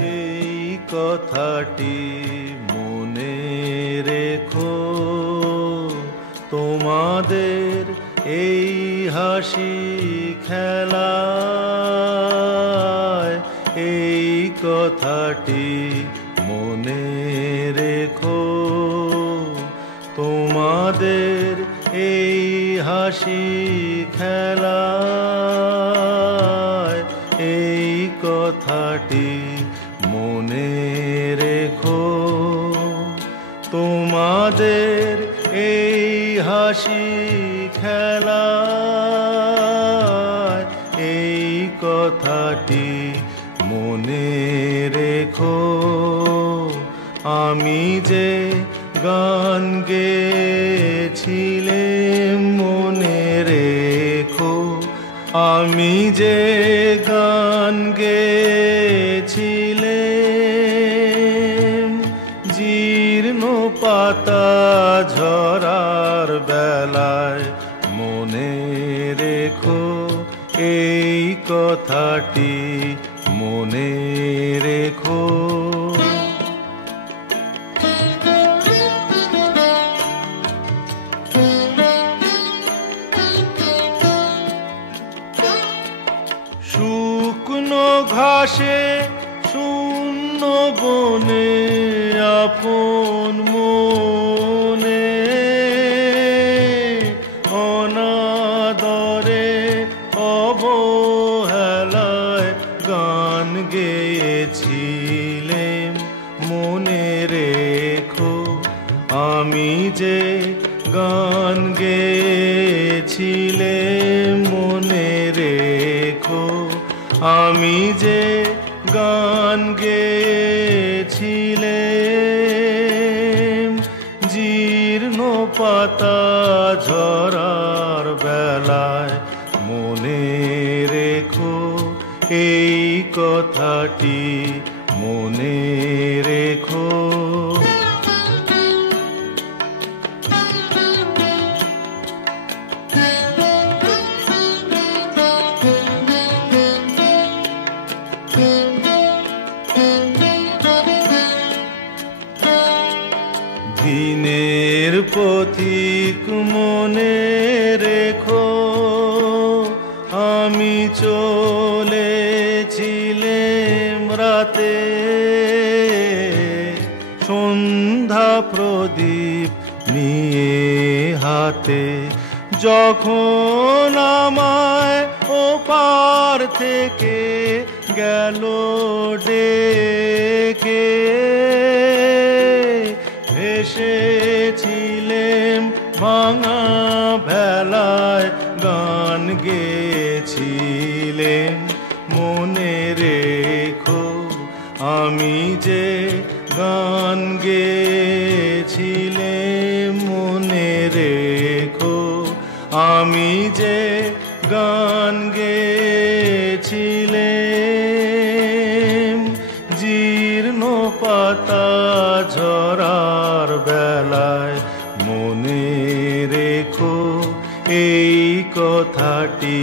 এই কথাটি মনে রেখো, তোমাদের এই হাসি খেলায় এই কথাটি মনে রেখো, তোমাদের এই হাসি খেলায় এই কথাটি মনে রেখো, তোমাদের এই হাসি খেলায় এই কথাটি মনে রেখো। আমি যে গান গেয়েছিলাম মনে রেখো, আমি যে গান গেয়েছিলাম জীর্ণ পাতা ঝরার বেলায় মনে রেখো, এই কথাটি মনে রেখো। শুকনো ঘাসে শূন্য বনে আপন মনে অনাদরে অবহেলায় গান গেয়েছিলাম মনে রেখো, আমি যে গান গেয়েছিলাম মনে রেখো, আমি যে গান গেয়েছিলাম জীর্ণ পাতা ঝরার বেলায় মনে রেখো, এই কথাটি মনে রেখো। দিনের পথিক মনে রেখো, আমি চলেছিলাম রাতে সন্ধ্যা প্রদীপ নিয়ে হাতে, যখন আমায় ওপার থেকে গেল ডেকে এসেছিলাম ভাঙা ভেলায় গান গেয়েছিলাম মনে রেখো, আমি যে গান গেয়েছিলাম মনে রেখো, আমি যে গান গেয়েছিলাম জীর্ণ পাতা ঝরার বেলায় মনে রেখো, এই কথাটি